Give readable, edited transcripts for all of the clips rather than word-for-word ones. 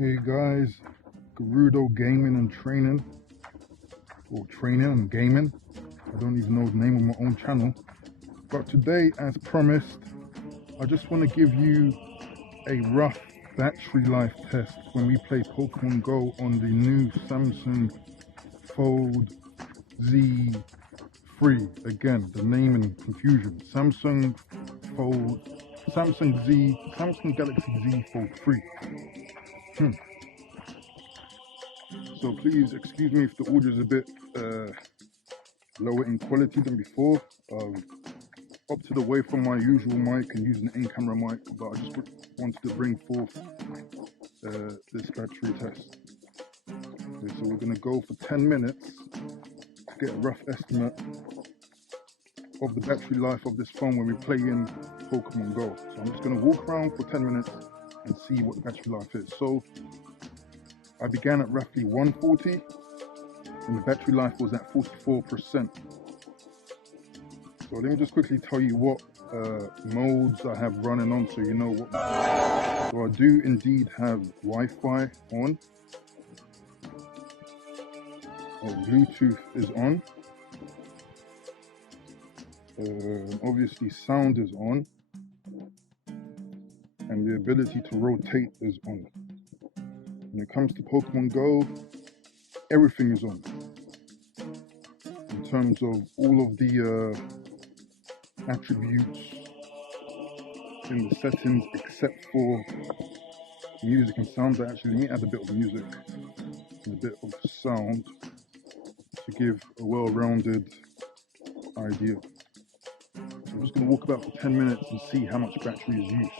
Hey guys, Gerudo Gaming and Training, or Training and Gaming. I don't even know the name of my own channel. But today, as promised, I just want to give you a rough battery life test when we play Pokemon Go on the new Samsung Fold Z3. Again, the naming confusion. Samsung Galaxy Z Fold 3. So please excuse me if the audio is a bit lower in quality than before. Opted away from my usual mic and using an in-camera mic, but I just wanted to bring forth this battery test. Okay, so we're going to go for 10 minutes to get a rough estimate of the battery life of this phone when we play in Pokemon Go. So I'm just going to walk around for 10 minutes and see what the battery life is. So I began at roughly 140 and the battery life was at 44%. So let me just quickly tell you what modes I have running on so you know what. So I do indeed have Wi-Fi on. Bluetooth is on. Obviously sound is on. And the ability to rotate is on. When it comes to Pokemon Go, everything is on. In terms of all of the attributes in the settings except for music and sound. Actually, let me add a bit of music and a bit of sound to give a well-rounded idea. So I'm just going to walk about for 10 minutes and see how much battery is used.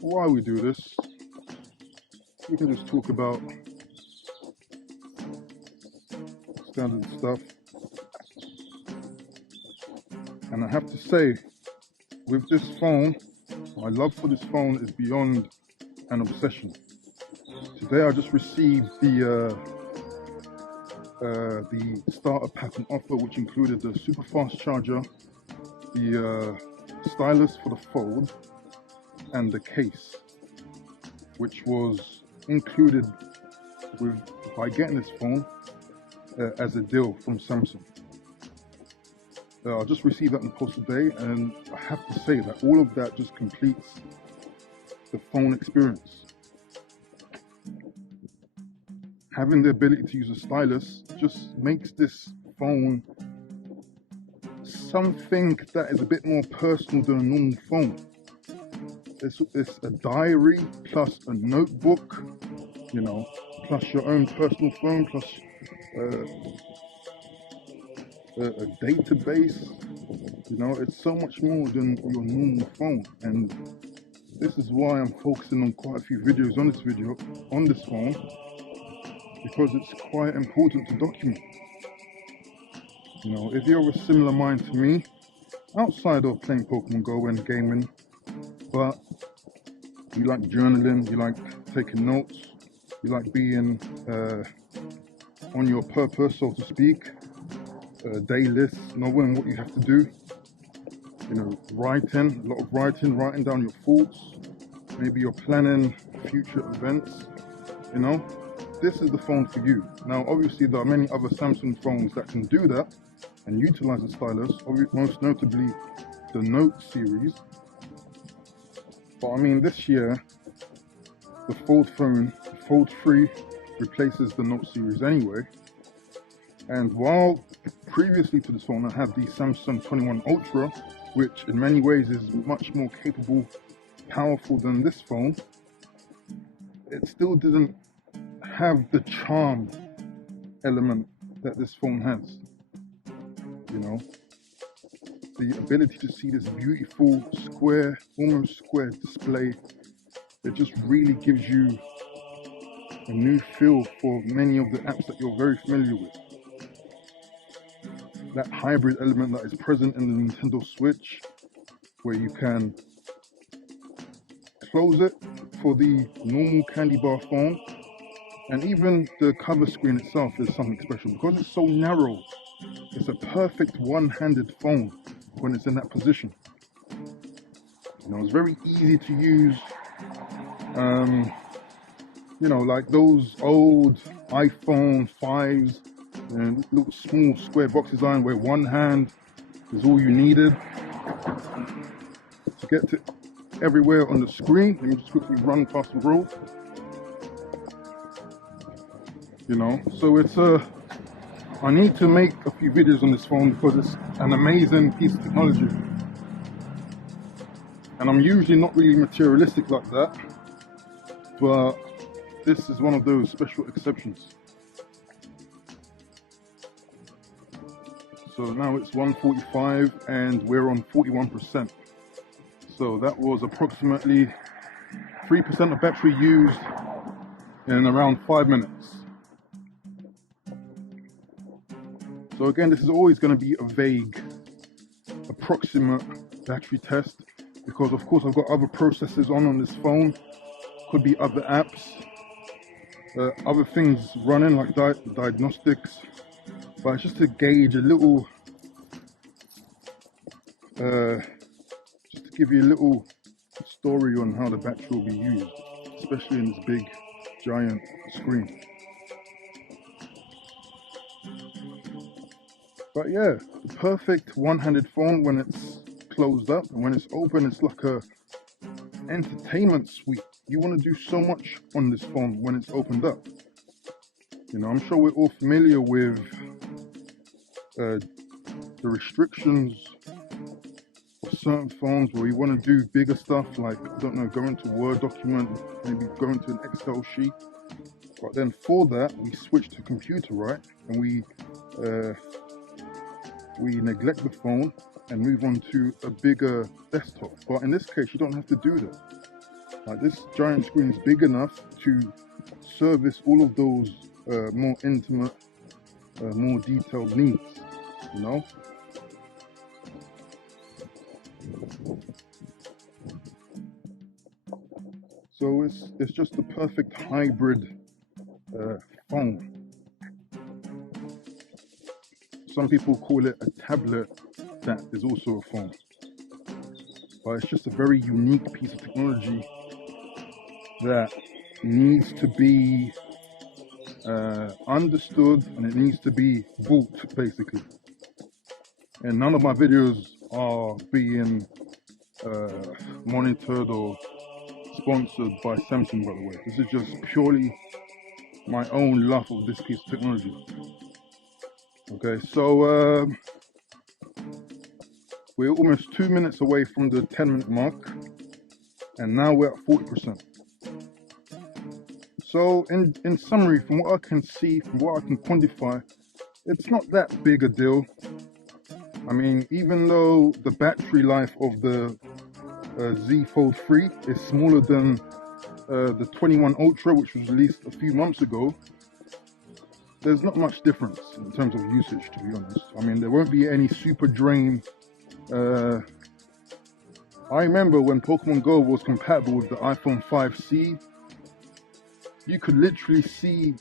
While we do this, we can just talk about standard stuff. And I have to say, with this phone, my love for this phone is beyond an obsession. Today I just received the starter pack and offer, which included the super fast charger, the stylus for the fold, and the case, which was included by getting this phone as a deal from Samsung. I just received that in the post today, and I have to say that all of that just completes the phone experience. Having the ability to use a stylus just makes this phone something that is a bit more personal than a normal phone. It's a diary plus a notebook, you know, plus your own personal phone, plus a database. You know, it's so much more than your normal phone, and this is why I'm focusing on quite a few videos on this phone, because it's quite important to document. You know, if you're of a similar mind to me, outside of playing Pokemon Go and gaming, but you like journaling, you like taking notes, you like being on your purpose, so to speak, day lists, knowing what you have to do, you know, writing, a lot of writing down your thoughts, maybe you're planning future events, you know, this is the phone for you. Now, obviously, there are many other Samsung phones that can do that and utilize the stylus, most notably the Note series. But I mean, this year, the Fold 3 replaces the Note series anyway. And while previously to this phone, I had the Samsung 21 Ultra, which in many ways is much more capable, powerful than this phone, it still didn't have the charm element that this phone has. You know, the ability to see this beautiful square, almost square display, it just really gives you a new feel for many of the apps that you're very familiar with. That hybrid element that is present in the Nintendo Switch, where you can close it for the normal candy bar phone, and even the cover screen itself is something special because it's so narrow. It's a perfect one-handed phone when it's in that position. You know, it's very easy to use. You know, like those old iPhone 5s and little small square box design where one hand is all you needed to get to everywhere on the screen. Let me just quickly run past the road. You know, so I need to make a few videos on this phone because it's an amazing piece of technology. And I'm usually not really materialistic like that, but this is one of those special exceptions. So now it's 1:45 and we're on 41%. So that was approximately 3% of battery used in around 5 minutes. So again, this is always going to be a vague, approximate battery test because of course I've got other processes on this phone. Could be other apps, other things running like diagnostics, but it's just to gauge a little, just to give you a little story on how the battery will be used, especially in this big, giant screen. But yeah, the perfect one-handed phone when it's closed up, and when it's open, it's like a entertainment suite. You want to do so much on this phone when it's opened up. You know, I'm sure we're all familiar with the restrictions of certain phones where you want to do bigger stuff, like, I don't know, go into a Word document, maybe go into an Excel sheet. But then for that, we switch to computer, right? And we neglect the phone and move on to a bigger desktop. But in this case, you don't have to do that. Like, this giant screen is big enough to service all of those more intimate, more detailed needs, you know? So it's just the perfect hybrid phone. Some people call it a tablet that is also a phone. But it's just a very unique piece of technology that needs to be understood, and it needs to be bought, basically. And none of my videos are being monitored or sponsored by Samsung, by the way. This is just purely my own love of this piece of technology. Okay, so we're almost 2 minutes away from the 10-minute mark, and now we're at 40%. So in summary, from what I can see, from what I can quantify, it's not that big a deal. I mean, even though the battery life of the Z Fold 3 is smaller than the 21 Ultra, which was released a few months ago, there's not much difference in terms of usage, to be honest. I mean, there won't be any super drain. I remember when Pokemon Go was compatible with the iPhone 5C, you could literally see,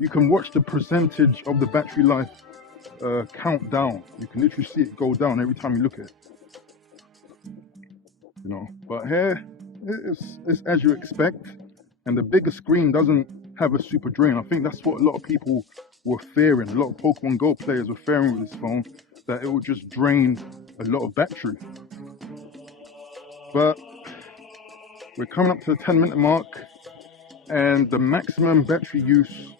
you can watch the percentage of the battery life count down. You can literally see it go down every time you look at it. You know, but here, it's as you expect, and the bigger screen doesn't have a super drain. I think that's what a lot of people were fearing. A lot of Pokemon Go players were fearing with this phone, that it would just drain a lot of battery. But we're coming up to the 10-minute mark, and the maximum battery use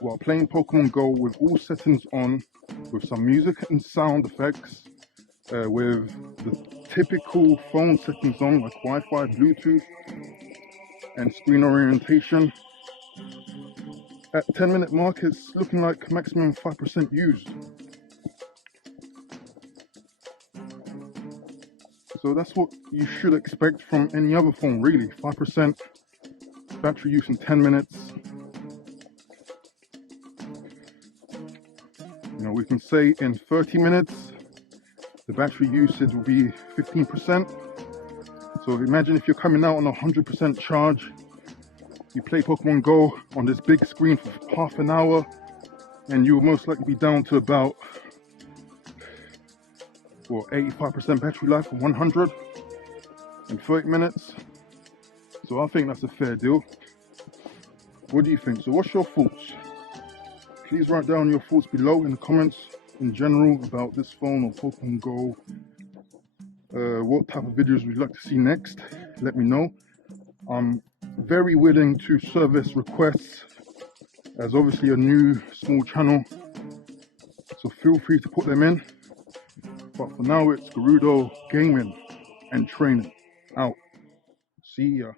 while playing Pokemon Go with all settings on, with some music and sound effects, with the typical phone settings on, like Wi-Fi, Bluetooth, and screen orientation. At 10-minute mark, it's looking like maximum 5% used. So that's what you should expect from any other phone, really. 5% battery use in 10 minutes. You know, we can say in 30 minutes, the battery usage will be 15%. So imagine if you're coming out on a 100% charge, you play Pokemon Go on this big screen for half an hour, and you will most likely be down to about, well, 85% battery life for 130 minutes. So I think that's a fair deal. What do you think? So what's your thoughts? Please write down your thoughts below in the comments in general about this phone or Pokemon Go. What type of videos would you like to see next? Let me know. I'm very willing to service requests as obviously a new small channel, so feel free to put them in. But for now, it's Gerudo Gaming and Training out. See ya.